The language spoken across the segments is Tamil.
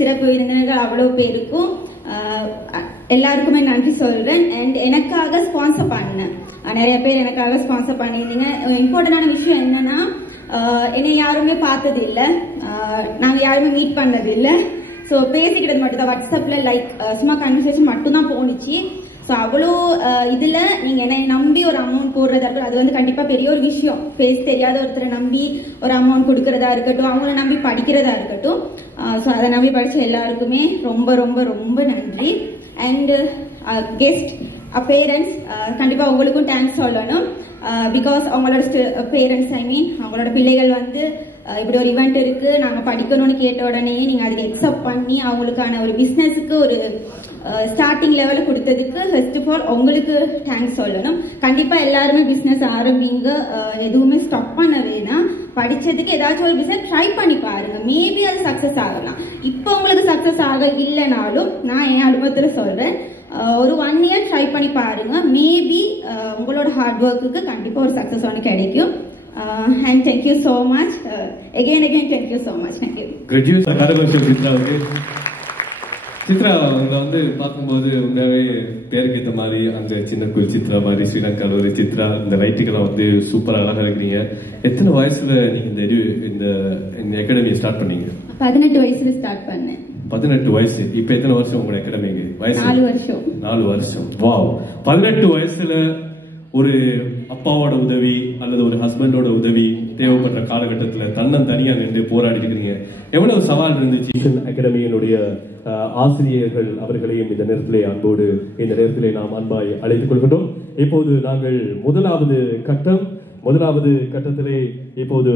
சிறப்பு விருந்தினர்கள் அவ்வளோ பேருக்கும் எல்லாருக்குமே நன்றி சொல்றேன். அண்ட் எனக்காக ஸ்பான்சர் பண்ணேன், நிறைய பேர் எனக்காக ஸ்பான்சர் பண்ணியிருந்தீங்க. இம்பார்ட்டன்டான விஷயம் என்னன்னா, என்னை யாருமே பார்த்தது இல்லை, நாங்கள் யாருமே மீட் பண்ணது இல்லை. ஸோ பேசிக்கிட்டது மட்டும் தான், வாட்ஸ்அப்பில் லைக் சும்மா கன்வர்சேஷன் மட்டும்தான் போணுச்சு. ஸோ அவ்வளோ இதில் நீங்கள் என்னை நம்பி ஒரு அமௌண்ட் போடுறதா இருக்கட்டும், அது வந்து கண்டிப்பாக பெரிய ஒரு விஷயம். ஃபேஸ் தெரியாத ஒருத்தரை நம்பி ஒரு அமௌண்ட் கொடுக்கறதா இருக்கட்டும், அவங்கள நம்பி படிக்கிறதா இருக்கட்டும். ஸோ அதை நம்பி படித்த எல்லாருக்குமே ரொம்ப ரொம்ப ரொம்ப நன்றி. அண்டு கெஸ்ட் பேரண்ட்ஸ், கண்டிப்பாக உங்களுக்கும் தேங்க்ஸ் சொல்லணும். பிகாஸ் அவங்களோட பேரண்ட்ஸ் அவங்களோட பிள்ளைகள் வந்து இப்படி ஒரு இவெண்ட் இருக்கு, நாங்கள் படிக்கணும்னு கேட்ட உடனே நீங்கள் அதுக்கு எக்ஸப்ட் பண்ணி அவங்களுக்கான ஒரு பிஸ்னஸுக்கு ஒரு ஸ்டார்டிங் லெவலில் கொடுத்ததுக்கு ஃபர்ஸ்ட் ஆஃப் ஆல் உங்களுக்கு தேங்க்ஸ் சொல்லணும். கண்டிப்பாக எல்லாருமே பிஸ்னஸ் ஆரம்பிங்க, எதுவுமே ஸ்டாப் பண்ண வேணாம். படித்ததுக்கு ஏதாச்சும் ஒரு பிஸ்னஸ் ட்ரை பண்ணி பாருங்க, மேபி அது சக்ஸஸ் ஆகலாம். இப்போ உங்களுக்கு சக்ஸஸ் ஆக இல்லைனாலும் நான் என் அனுபவத்தில் சொல்கிறேன், ஒரு 1 year ட்ரை பண்ணி பாருங்க, மேபி உங்களோட ஹார்ட் ஒர்க்குக்கு கண்டிப்பாக ஒரு சக்ஸஸ் ஒன்று கிடைக்கும். And thank you so much. Again, thank you so much. Thank you. Chitra, அவங்க வந்து பார்க்கும்போது உண்மையாவே பேருக்கு ஏற்ற மாதிரி அந்த சின்ன கோயில் சித்ரா மாதிரி, ஸ்ரீலங்காவில் ஒரு சித்ரா, இந்த ரைட்டுக்கெல்லாம் வந்து சூப்பராக அழகாக இருக்கிறீங்க. எத்தனை வயசுல நீங்க இந்த அகாடமியை ஸ்டார்ட் பண்ணீங்க? 18 வயசுல ஸ்டார்ட் பண்ணேன். 18 வயசு. இப்ப எத்தனை வருஷம் உங்களோட அகாடமிக்கு வயசு? 4 வருஷம். 4 வருஷம். வாவ். 18 வயசுல ஒரு அப்பாவோட உதவி அல்லது ஒரு ஹஸ்பண்டோட உதவி தேவைப்படுற காலகட்டத்தில் தன்னந்தனியா நின்று போராடி இருக்கிறீங்க. எவ்வளவு சவால் இருந்துச்சு? அகாடமியினுடைய ஆசிரியர்கள் அவர்களையும் இந்த நேரத்திலே அன்போடு இந்த நேரத்திலே நாம் அன்பாய் அழைத்துக் கொள்கின்றோம். இப்போது நாங்கள் முதலாவது கட்டத்திலே இப்போது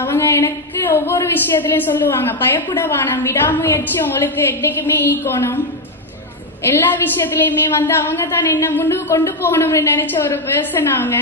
அவங்க எனக்கு ஒவ்வொரு விஷயத்திலயும் சொல்லுவாங்க, பயப்பட வேணாம், விடாமுயற்சி உங்களுக்கு என்னைக்குமே ஈக்கணும். எல்லா விஷயத்திலயுமே அவங்க தான் என்ன முன்னுக்கு கொண்டு போகணும்னு நினைச்ச ஒரு பர்சன் அவங்க.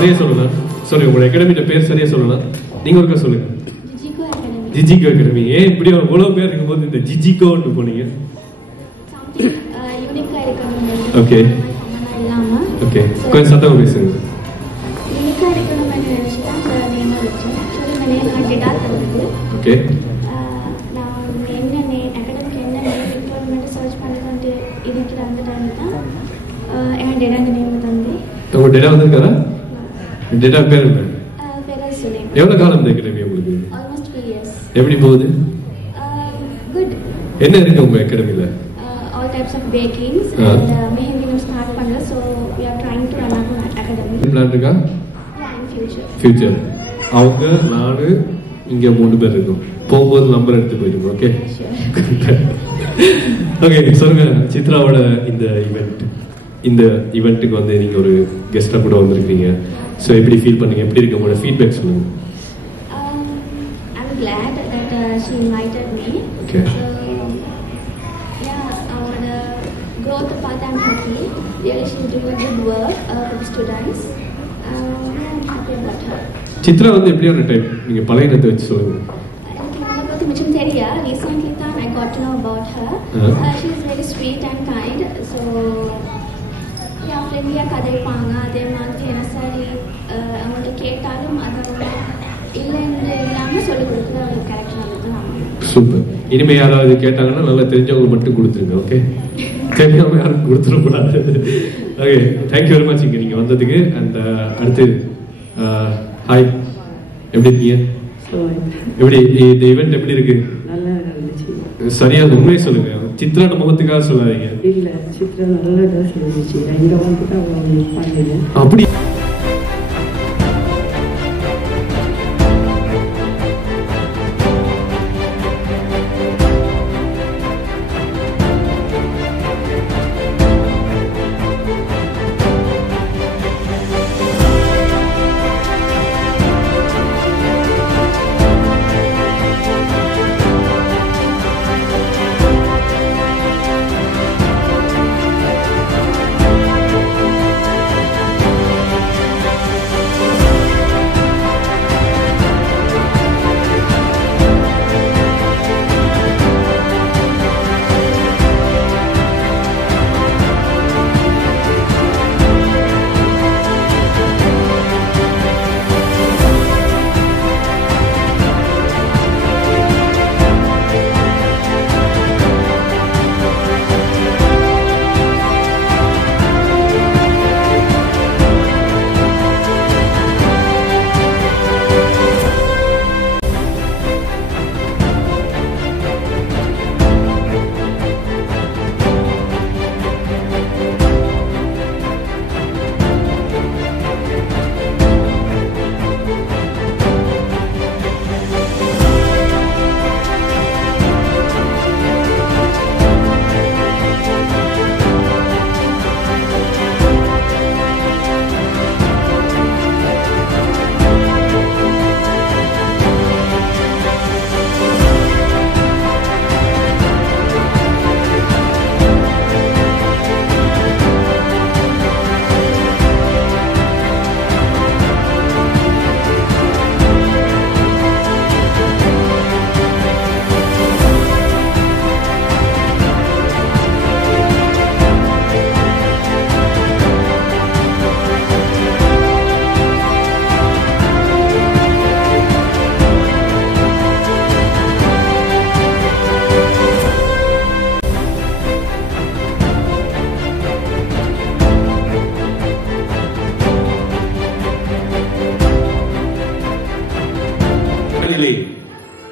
சரியா சொல்லலாம். சாரி, உங்களோட அகாடமியோட பேர் சரியா சொல்லலாம். நீங்க ஒருக்கா சொல்லுங்க. ஜிஜிகோ அகாடமி. ஏன் இப்படி அவ்வளவு பேர் இருக்கும்போது இந்த ஜிஜிகோன்னு போனீங்க? ஓகே ஓகே, கொஞ்சம் சத்தமா பேசுங்க. ஓகே, உங்க டேட்டா வந்திருக்காரா? டேட்டா பேர் என்ன? எவ்வளவு காலம் இந்த அகாடமி உங்களுக்கு? எப்படி போகுது? என்ன இருக்கு உங்க அகாடமில? All types of bakings and mehendi start பண்ணல. So we are trying to run our academy. Plan இருக்கா? Yeah, in future. அவங்க நானு இங்க 3 பேர் இருக்கோம். போகும்போது நம்பர் எடுத்து போயிடுங்க. Okay okay. சொல்லுங்க, சித்ராவோட இந்த ஈவெண்ட்டுக்கு வந்து நீங்க ஒரு கெஸ்டா கூட வந்திருக்கீங்க. ஸோ எப்படி ஃபீல் பண்ணீங்க? எப்படி இருக்கு உங்களோட ஃபீட்பேக் சொல்லுங்க. I'm glad that she invited me. Okay. So yeah, our growth path, I'm happy. Really, she's doing good work for the students. I'm happy about her. Chitra வந்து எப்படியான டைப்? நீங்க பழையத்தை வச்சு சொல்லுங்க. எனக்கு அவளை பத்தி மிச்சம் தெரியா. Recently தான் I got to know about her. She is very sweet and kind. So yeah, friendly கதைப்பாங்க. அதே மாதிரி என்ன சரி அவங்கள்ட்ட கேட்டாலும் அதை இல்லைன்னு இல்லாமல் சொல்லிக் கொடுக்குற ஒரு கேரக்டர் வந்து. சூப்பர். இனிமே யாராவது கேட்டாங்கன்னா நல்லா தெரிஞ்சவங்க மட்டும் கொடுத்துருங்க. ஓகே, தெரியாம யாரும் கொடுத்துடக்கூடாது. ஓகே, தேங்க்யூ வெரி மச் இங்கே நீங்கள் வந்ததுக்கு. அண்ட் அடுத்து ஹாய், எப்படி இருக்கீங்க? எப்படி இந்த ஈவெண்ட் எப்படி இருக்கு? நல்லா இருந்துச்சு. சரியா உண்மையை சொல்லுங்க, சித்ராட முகத்துக்காக சொல்லாதீங்க. இல்ல, சித்ரா நல்லா ட்ரெஸ் இருந்துச்சு. இங்க வந்துட்டு அவங்க பண்ணல. அப்படி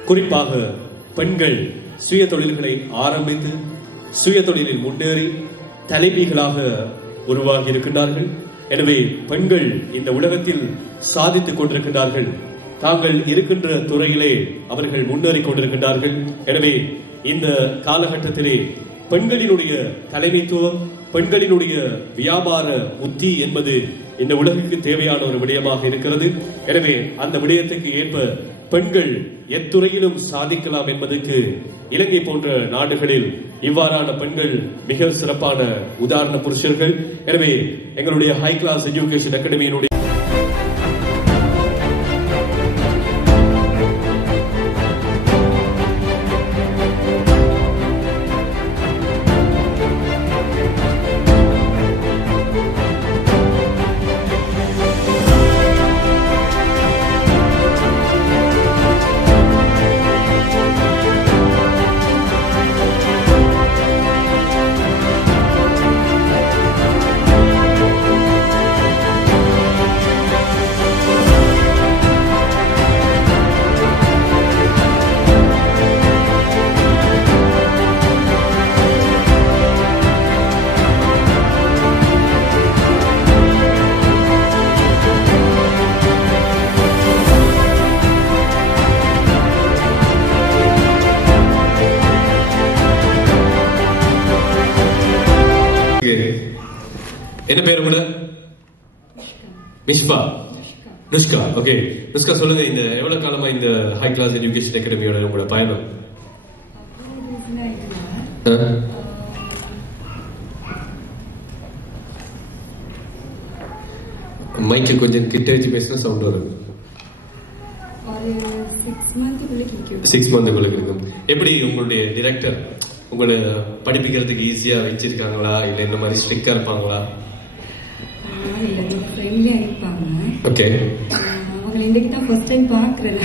குறிப்பாக பெண்கள் சுய தொழில்களை ஆரம்பித்து சுய தொழிலில் முன்னேறி தலைவிகளாக உருவாகி இருக்கின்றார்கள். எனவே பெண்கள் இந்த உலகத்தில் சாதித்துக் கொண்டிருக்கின்றார்கள். தாங்கள் இருக்கின்ற துறையிலே அவர்கள் முன்னேறி கொண்டிருக்கின்றார்கள். எனவே இந்த காலகட்டத்திலே பெண்களினுடைய தலைமைத்துவம், பெண்களினுடைய வியாபார உத்தி என்பது இந்த உலகுக்கு தேவையான ஒரு விடயமாக இருக்கிறது. எனவே அந்த விடயத்துக்கு ஏற்ப பெண்கள் எத்துறையிலும் சாதிக்கலாம் என்பதற்கு இலங்கை போன்ற நாடுகளில் இவ்வாறான பெண்கள் மிக சிறப்பான உதாரண புருஷர்கள். எனவே எங்களுடைய ஹை கிளாஸ் எஜுகேஷன் அகாடமியினுடைய என்ன பேர் உங்களோட? மிஷ்பா, நுஷ்கா. ஓகே நுஷ்கா, சொல்லுங்க, இந்த எவ்வளவு காலமா இந்த ஹை கிளாஸ் எஜுகேஷன் அகாடமியோட உங்களோட பயணம்? மைக்கு கொஞ்சம் கிட்ட வச்சு பேசினா சவுண்ட் வரும். 6 மந்த்துக்குள்ள இருக்கும். எப்படி உங்களுடைய டிரெக்டர் உங்களை படிப்பிக்கிறதுக்கு ஈஸியா வச்சிருக்காங்களா, இல்ல இந்த மாதிரி ஸ்ட்ரிக்டா இருப்பாங்களா? ஃப்ரெண்ட்லியா இருப்பாங்க. ஓகே, அவங்க இன்னைக்கு தான் ஃபர்ஸ்ட் டைம் பார்க்கறேன்.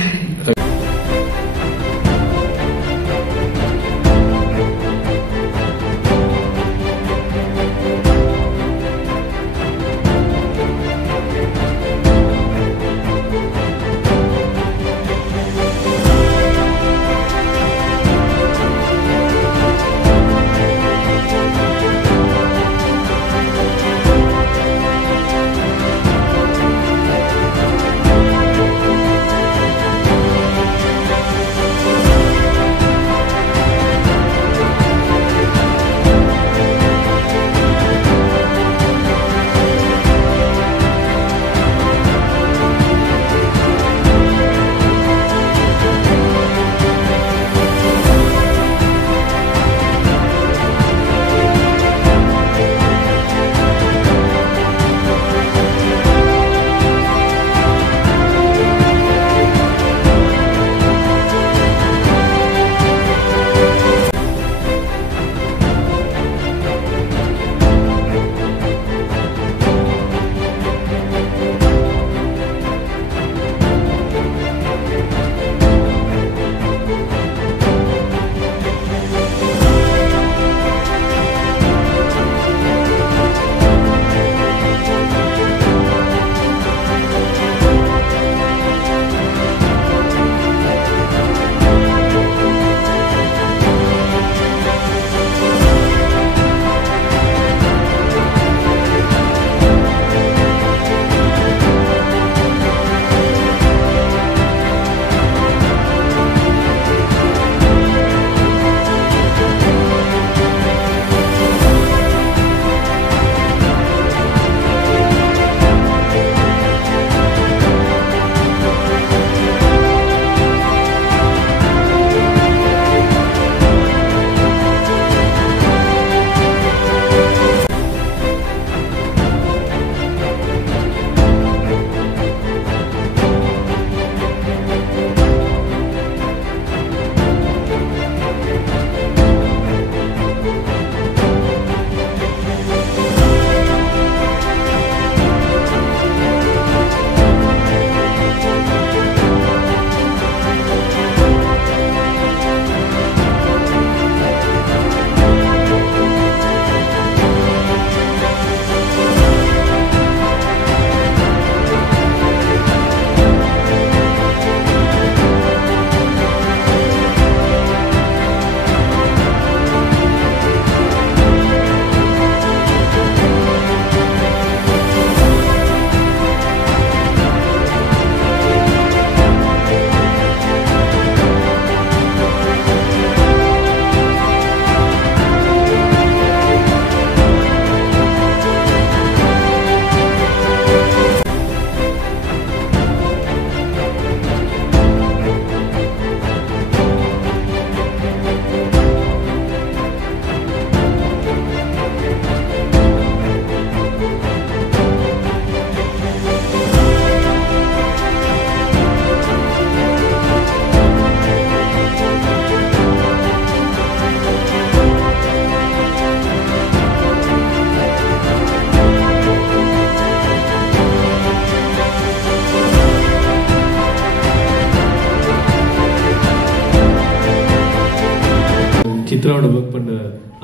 சித்ராவோட ஒர்க் பண்ண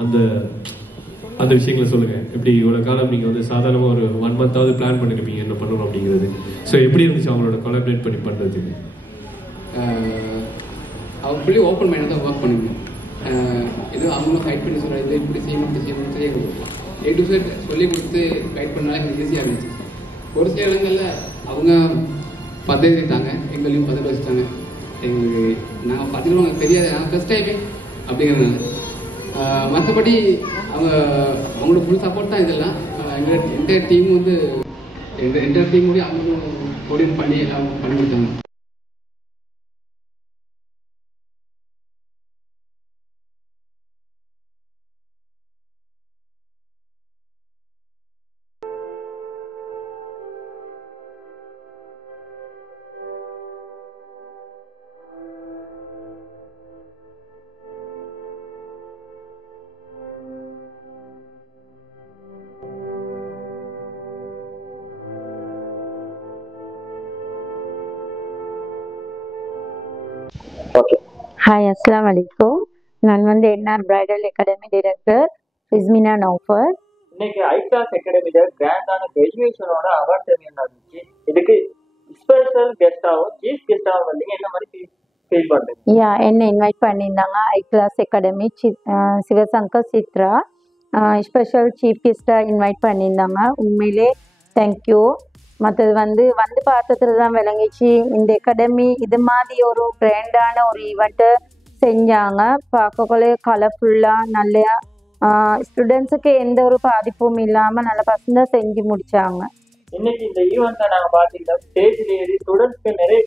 அந்த அந்த விஷயங்களை சொல்லுங்க. எப்படி இவ்வளவு காலம் நீங்க வந்து சாதாரணமா ஒரு 1 மந்தாவது பிளான் பண்ணிருப்பீங்க என்ன பண்ணணும் அப்படிங்கிறது. ஸோ எப்படி இருந்துச்சு அவங்களோட கொலாபரேட் பண்ணி பண்றதுக்கு? அவர் ஃபுல்லி ஓப்பன் மைண்டாக தான் ஒர்க் பண்ணுங்க. எதுவும் அவங்களும் ஃபைட் பண்ணி சொல்கிறது இப்படி செய்யணும் சொல்லி A to Z சொல்லி கொடுத்து கைட் பண்ணாலும் எனக்கு ஈஸியாக இருந்துச்சு. ஒரு சில இடங்களில் அவங்க பதவி வச்சுட்டாங்க, எங்களையும் பதவி வச்சுட்டாங்க. எங்களுக்கு நாங்கள் பார்த்துக்கிறோம் தெரியாது, நாங்கள் ஃபஸ்ட் டைமே அப்படிங்கிறதுனால. மற்றபடி அவங்களோட ஃபுல் சப்போர்ட் தான் இதெல்லாம். எங்களோட என்டையர் டீம் வந்து என்டையர் டீம் கூட அவங்களும் கோஆர்டினேட் பண்ணி பண்ணி கொடுத்தாங்க. Hi, Assalamu alaikum. நான் வந்து NR bridal academy director Rismina Naufar. இன்னைக்கு ஐகிளாஸ் அகாடமியில கிராண்டான கிராஜுவேஷனோட அவார்ட் செரிமனி நடந்துச்சு. இதுக்கு ஸ்பெஷல் கெஸ்டாவும் சீஃப் கெஸ்டாவும் வந்தீங்க, என்ன மாதிரி ஃபீல் பண்றீங்க? என்ன இன்வைட் பண்ணியிருந்தாங்க iClass academy Sivasankar Chitra special chief கெஸ்டாக இன்வைட் பண்ணியிருந்தாங்க. உண்மையிலே தேங்க்யூ. மற்றது வந்து பார்த்ததுல தான் விளங்கிச்சு இந்த அகாடமி இது மாதிரி ஒரு கிராண்டான ஒரு ஈவெண்ட்டை செஞ்சாங்க. பார்க்கக்குள்ளே கலர்ஃபுல்லாக நல்ல ஸ்டூடெண்ட்ஸுக்கு எந்த ஒரு பாதிப்பும் இல்லாமல் நல்ல பசங்க செஞ்சு முடிச்சாங்க. இன்னைக்கு இந்த ஈவெண்ட்டை நாங்கள் பார்த்தீங்கன்னா ஸ்டேஜில் ஏறி ஸ்டூடெண்ட்ஸ்க்கு நிறைய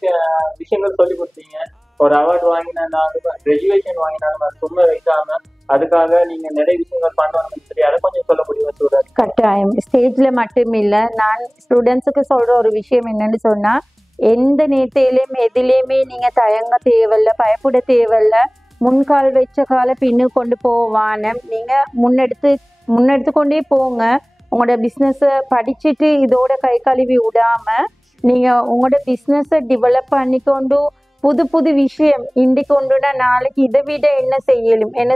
விஷயங்கள் சொல்லி கொடுத்தீங்க. ஒரு அவார்டு வாங்கினாலும் கிராஜுவேஷன் வாங்கினாலும் அது சும்மா வைக்காம அதுக்காக நீங்க நிறைய விஷயங்கள் பண்ணணும்னு சொல்லி அதை கொஞ்சம் சொல்ல முடியுமா ஸ்டூடெண்ட்? கட்டாயம். ஸ்டேஜ்ல மட்டும் இல்லை, நான் ஸ்டூடெண்ட்ஸுக்கு சொல்ற ஒரு விஷயம் என்னன்னு சொன்னா, எந்த நேரத்திலையும் எதுலேயுமே நீங்க தயங்க தேவையில்ல, பயப்பட தேவையில்ல. முன்கால் வச்ச காலை பின்னு கொண்டு போவான நீங்க முன்னெடுத்து கொண்டே போங்க. உங்களோட பிஸ்னஸை படிச்சுட்டு இதோட கை கழுவி விடாம நீங்க உங்களோட பிஸ்னஸை டெவலப் பண்ணிக்கொண்டு புது புது விஷயம் இன்றைக்கு ஒன்றுனா நாளைக்கு இதை விட என்ன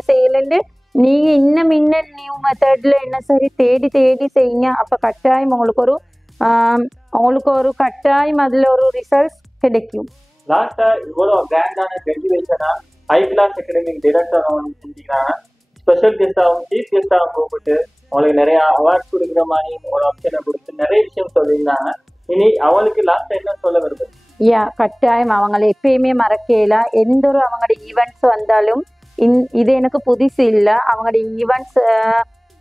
செய்யலுன்னு நீங்க இன்னும் நியூ மெத்தட்ல என்ன சரி தேடி செய்யுங்க. அப்ப கட்டாயம் உங்களுக்கு ஒரு கட்டாயம் அதுல ஒரு ரிசல்ட்ஸ் கிடைக்கும். லாஸ்டா இவ்வளவு கிராண்டான கிராஜுவேஷனா ஐகிளாஸ் அகாடமி டைரக்டர் செஞ்சுக்கிறாங்க. ஸ்பெஷல் கெஸ்டாகவும் சீஃப் கெஸ்டாகவும் கூப்பிட்டு அவங்களுக்கு நிறைய அவார்ட்ஸ் கொடுக்குற மாதிரி ஒரு ஆப்ஷனை கொடுத்து நிறைய விஷயம் சொல்லியிருந்தாங்க. இனி அவங்களுக்கு லாஸ்டா என்ன சொல்ல வருது? கட்டாயம் அவங்களை எப்பயுமே மறக்கல. எந்த ஒரு அவங்களோட ஈவெண்ட்ஸ் வந்தாலும் இது எனக்கு புதுசு இல்லை. அவங்களோட ஈவெண்ட்ஸ்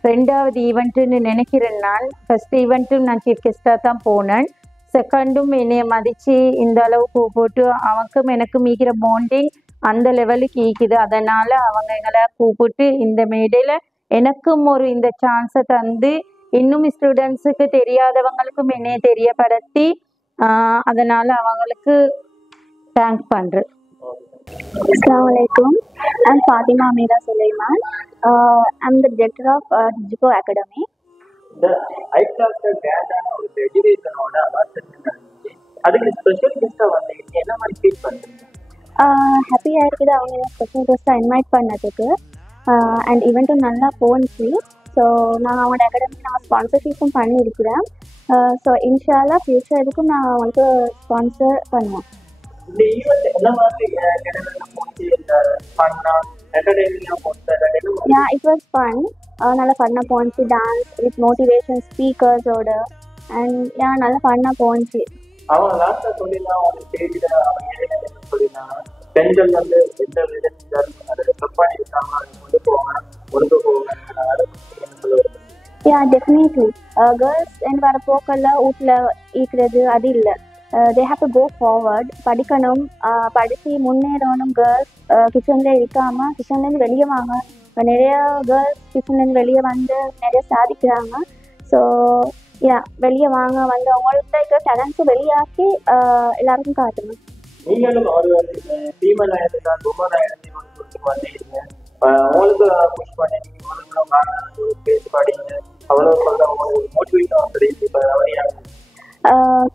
2வது ஈவெண்ட்டுன்னு நினைக்கிறேன். நான் ஃபர்ஸ்ட் ஈவெண்ட்டும் நான் சீஃப் கெஸ்டாக தான் போனேன். செகண்டும் என்னைய மதித்து இந்த அளவுக்கு கூப்பிட்டு அவனுக்கும் எனக்கும் ஈக்கிற பாண்டிங் அந்த லெவலுக்கு ஈக்குது. அதனால அவங்க எங்களை கூப்பிட்டு இந்த மேடையில் எனக்கும் ஒரு இந்த சான்ஸை தந்து இன்னும் ஸ்டூடெண்ட்ஸுக்கு தெரியாதவங்களுக்கும் என்னைய தெரியப்படுத்தி அதனால அவங்களுக்கு தேங்க்ஸ் பண்றேன். Assalamu alaikum. I'm Fatima Amira Sulaiman. I'm the director of Digico Academy. The ஐகிளாஸ் கிராண்டான ஒரு கிராஜுவேஷனோட அவார்ட் நடந்துச்சு. அதுக்கு ஸ்பெஷல் கெஸ்டா வந்தீங்க, என்ன மாதிரி ஃபீல் பண்றீங்க? ஹாப்பியாக இருக்குது அவங்க ஸ்பெஷல் கெஸ்டாக இன்வைட் பண்ணதுக்கு. அண்ட் ஈவெண்ட்டும் நல்லா போணுச்சு. ஸோ நான் அவங்களோட அகாடமிக்கு நான் ஸ்பான்சர்ஷிப்பும் பண்ணியிருக்கிறேன். ஸோ இன்ஷால்லா ஃபியூச்சர் இதுக்கும் நான் அவங்களுக்கு ஸ்பான்சர் பண்ணுவேன். இந்த ஈவெண்ட் என்ன மாதிரி போச்சு? ஃபன்னா என்டர்டெய்னிங்காக போச்சு? It was fun. நல்லா ஃபன்னாக போணுச்சு. டான்ஸ் வித் மோட்டிவேஷன் ஸ்பீக்கர்ஸோட அண்ட் நல்லா ஃபன்னாக போணுச்சு. அவங்க லாஸ்ட்டாக சொல்லிடலாம் அவங்க ஸ்டேஜில் அவங்க என்ன சொல்லியிருந்தாங்க, பெண்கள் வந்து எந்த விதத்தில் அதை ஸ்டெப் பண்ணியிருக்காங்க, அதை கொண்டு போவாங்க அதை என்ன சொல்ல வருது? டெஃபினெட்லி கேர்ள்ஸ் வர போக்கெல்லாம் வீட்டில் ஈக்கிறது அது இல்லை. They have to go forward. படிக்கணும், படித்து முன்னேறணும். கேர்ள்ஸ் கிச்சனில் இருக்காமல் கிச்சன்லேருந்து வெளியே வாங்க. நிறைய கேர்ள்ஸ் கிச்சன்லேருந்து வெளியே வந்து நிறைய சாதிக்கிறாங்க. ஸோ வெளியே வாங்க, வந்து அவங்கள்ட்ட இருக்கிற டேலண்ட்ஸை வெளியாக்கி எல்லாருக்கும் காட்டணும். நீங்களும் ஒரு ஃபீமேல் ஆயிரத்தான் உமன் ஆயிரத்தையும் கொடுத்து வந்தீங்க. அவங்களுக்கு புஷ் பண்ணி அவங்களும் பேசி பாடிங்க, அவ்வளோ சொல்ல உங்களுக்கு மோட்டிவேட்டாக கிடையாது. இப்போ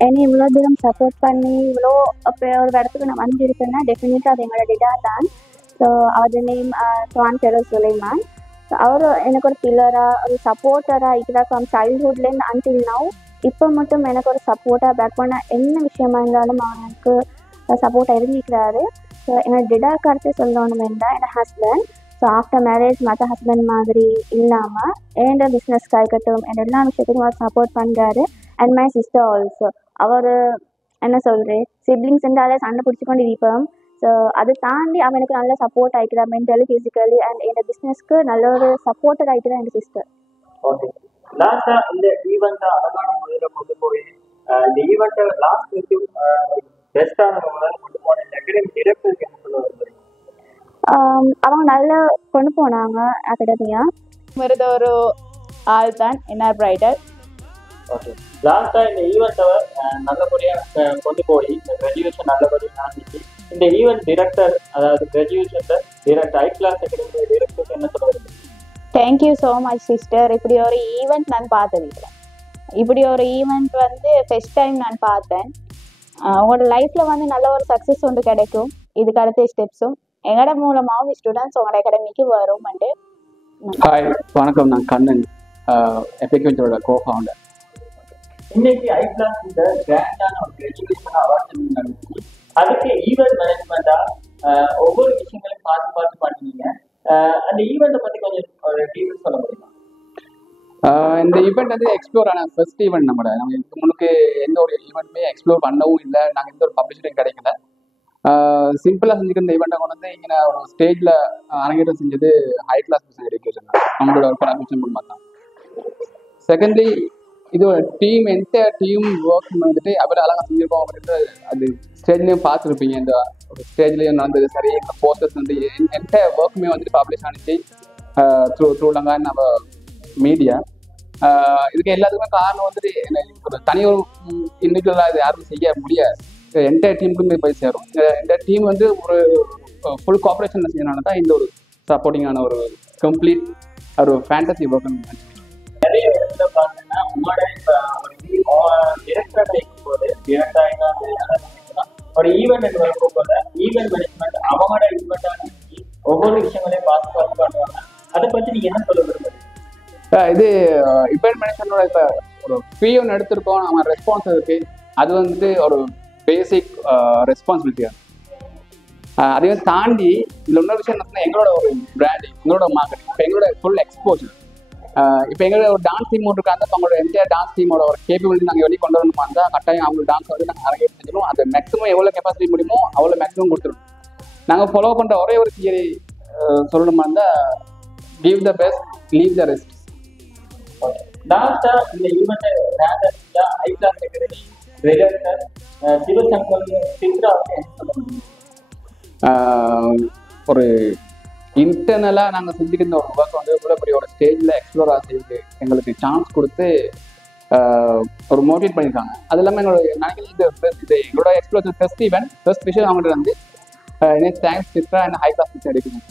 என்னை இவ்வளோ தூரம் சப்போர்ட் பண்ணி இவ்வளோ ஒரு இடத்துக்கு நான் வந்திருக்கேன்னா டெஃபினட்டாக அது எங்களோட டேட்டா தான். ஸோ அவர் நேம் சுவான் டெரஸ் சுலைமான். ஸோ அவர் எனக்கு ஒரு பில்லராக ஒரு சப்போர்ட்டராக இருக்கிறா ஃப்ரம் சைல்ட்ஹுட்லேருந்து அன்டில் நவ். இப்போ மட்டும் எனக்கு ஒரு சப்போர்ட்டாக பேக் பண்ண என்ன விஷயமா இருந்தாலும் அவர் எனக்கு சப்போர்ட்டாக இருந்திருக்கிறாரு. ஸோ என்னோட டிடாக்கு அடுத்து சொல்லணும் என்றால் என்னோட ஹஸ்பண்ட். ஸோ ஆஃப்டர் மேரேஜ் மற்ற ஹஸ்பண்ட் மாதிரி இல்லாமல் என்னோட பிஸ்னஸ்க்கு ஆகட்டும் என் எல்லா விஷயத்துக்கும் அவர் சப்போர்ட் பண்ணுறாரு. And my sister also. அவர் என்ன சொல்கிறேன், சிப்ளிங்ஸ் என்றாலே சண்டை பிடிச்சிக்கொண்டு இருப்போம். ஸோ அதை தாண்டி அவன் எனக்கு நல்ல சப்போர்ட் ஆகிக்கிறா மென்டலி ஃபிசிக்கலி. அண்ட் என்னோட பிஸ்னஸ்க்கு நல்ல ஒரு சப்போர்ட்டர் ஆகிக்கிறா என் சிஸ்டர். ஓகே, லாஸ்டா இந்த ஈவெண்ட்டை அழகான முறையில் கொண்டு போய் இந்த ஈவெண்ட்டை லாஸ்ட் வரைக்கும் பெஸ்ட்டான முறையில் கொண்டு போன இந்த அகாடமி டிரெக்டருக்கு என்ன சொல்ல வருது? அவங்க நல்லா கொண்டு போனாங்க அகாடமியா. வருது ஒரு ஆள் தான் என்ன பிரைடல். ஓகே, லாஸ்டா இந்த ஈவெண்ட்டை நல்லபடியாக கொண்டு போய் இந்த கிராஜுவேஷன் நல்லபடியாக நடந்துச்சு. இந்த ஈவெண்ட் டிரெக்டர், அதாவது கிராஜுவேஷன்ல டிரெக்டர் ஐ கிளாஸ் அகாடமி டிரெக்டருக்கு என்ன சொல்ல வருது? Thank you so much sister. இப்படி ஒரு ஈவெண்ட் நான் பார்த்ததில்லை. இப்படி ஒரு ஈவெண்ட் வந்து ஃபர்ஸ்ட் டைம் நான் பார்த்தேன். உங்களோட லைஃப்பில் வந்து நல்ல ஒரு சக்ஸஸ் ஒன்று கிடைக்கும். இதுக்கு அடுத்த ஸ்டெப்ஸும் எங்களோட மூலமாகவும் ஸ்டூடெண்ட்ஸ் உங்களோட அகாடமிக்கு வரும். ஹாய், வணக்கம். நான் கண்ணன், எபிக்வெஞ்சரோட கோ-ஃபவுண்டர். இன்னைக்கு ஐ கிளாஸ் இந்த கிராண்டான ஒரு கிராஜுவேஷன் அவார்ட் நடந்துச்சு. அதுக்கு ஈவெண்ட் மேனேஜ்மெண்டா ஒவ்வொரு விஷயங்களையும் பார்த்து பண்ணுவீங்க. அந்த ஈவெண்ட்டை பற்றி கொஞ்சம் ஒரு டீட்டெயில்ஸ் சொல்ல முடியுமா? இந்த ஈவெண்ட் வந்து எக்ஸ்ப்ளோர் ஆன ஃபர்ஸ்ட் ஈவெண்ட். நம்ம இதுக்கு முன்னுக்கு எந்த ஒரு ஈவெண்ட்டுமே எக்ஸ்ப்ளோர் பண்ணவும் இல்லை. நாங்கள் எந்த ஒரு பப்ளிஷரும் கிடைக்கல. சிம்பிளாக செஞ்சுக்கிற இந்த ஈவெண்ட்டை கொண்டு வந்து இங்கே ஒரு ஸ்டேஜில் அரங்கேற்றம் செஞ்சது ஹை கிளாஸ் பிசினஸ் எஜுகேஷன் தான். நம்மளோட ஒரு கொலாபரேஷன் மூலமாக தான். செகண்ட்லி இது ஒரு டீம், எந்த டீம் ஒர்க் வந்துட்டு அவ்வளோ அழகாக செஞ்சுருக்கோம் அப்படின்ட்டு அது ஸ்டேஜ்லேயும் பார்த்துருப்பீங்க. இந்த ஒரு ஸ்டேஜ்லேயும் நடந்தது சரி. இந்த போஸ்டர்ஸ் வந்து எந்த ஒர்க்குமே வந்துட்டு பப்ளிஷ் ஆனிச்சு த்ரூ லங்கான நம்ம மீடியா. இதுக்கு எல்லாத்துக்குமே காரணம் வந்துட்டு ஒரு தனி ஒரு இண்டிவிஜுவலாக இது யாரும் செய்ய முடியாது. என்டையர் டீமுக்குமே போய் சேரும். இந்த டீம் வந்து ஒரு ஃபுல் கோஆப்ரேஷன் செய்யணும்னா தான் இந்த ஒரு சப்போர்ட்டிங்கான ஒரு கம்ப்ளீட் ஒரு ஃபேண்டசி ஒர்க். நிறைய இடத்துல பார்த்தீங்கன்னா உங்களோட டிரெக்டர் போது ஒரு ஈவெண்ட் போகும்போது ஈவெண்ட் மேனேஜ்மெண்ட் அவங்களோட ஈவெண்ட்டாக ஒவ்வொரு விஷயங்களையும் பார்த்து பண்ணுவாங்க. அதை பற்றி நீங்கள் என்ன சொல்ல விரும்புறீங்க? இது ஈவெண்ட் மேனேஜ்மெண்டோட இப்போ ஒரு ஃபீ ஒன்று எடுத்திருக்கோம். நம்ம ரெஸ்பான்ஸ் இருக்கு. அது வந்துட்டு ஒரு பேசிக் ரெஸ்பான்சிபிலிட்டியாக. அதையும் தாண்டி இதில் இன்னொரு விஷயம் என்ன, எங்களோட ஒரு பிராண்டிங், எங்களோட மார்க்கெட்டிங், இப்போ எங்களோட ஃபுல் எக்ஸ்போஜர். இப்போ எங்களோட ஒரு டான்ஸ் டீம் ஒன்று இருக்காங்க. அவங்களோட என்டையர் டான்ஸ் டீமோட ஒரு கேப்பபிலிட்டி நாங்கள் வெளியே கொண்டு வரணுமா இருந்தால் கட்டாயம் அவங்க டான்ஸ் வந்து நாங்கள் அரங்கேற்றம் செஞ்சிடும். அது மேக்ஸிமம் எவ்வளோ கெப்பாசிட்டி முடியுமோ அவ்வளோ மேக்ஸிமம் கொடுத்துருவோம். நாங்கள் ஃபாலோ பண்ணுற ஒரே ஒரு தியரி சொல்லணுமா இருந்தால் give the best, leave the rest. லாஸ்டா இந்த ஈவெண்ட்டை ஐ கிளாஸ் அகாடமி டிரெக்டர் சிவசங்கர் சித்ராவுக்கு என்ன சொல்ல முடியும்? ஒரு இன்டர்னலாக நாங்கள் செஞ்சுக்கிற ஒரு ஒர்க் வந்து இவ்வளோ பெரிய ஒரு ஸ்டேஜில் எக்ஸ்ப்ளோர் ஆகிறதுக்கு எங்களுக்கு சான்ஸ் கொடுத்து ஒரு மோட்டிவேட் பண்ணியிருக்காங்க. அது இல்லாமல் எங்களோட நினைக்கிறேன் இது எங்களோட எக்ஸ்ப்ளோர் ஃபர்ஸ்ட் ஈவெண்ட், ஃபர்ஸ்ட் விஷயம் அவங்கள்ட்ட வந்து thanks Chitra and high class எடுக்கணும்.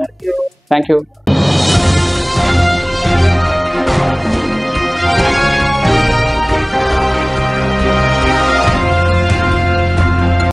தேங்க்யூ. தேங்க்யூ.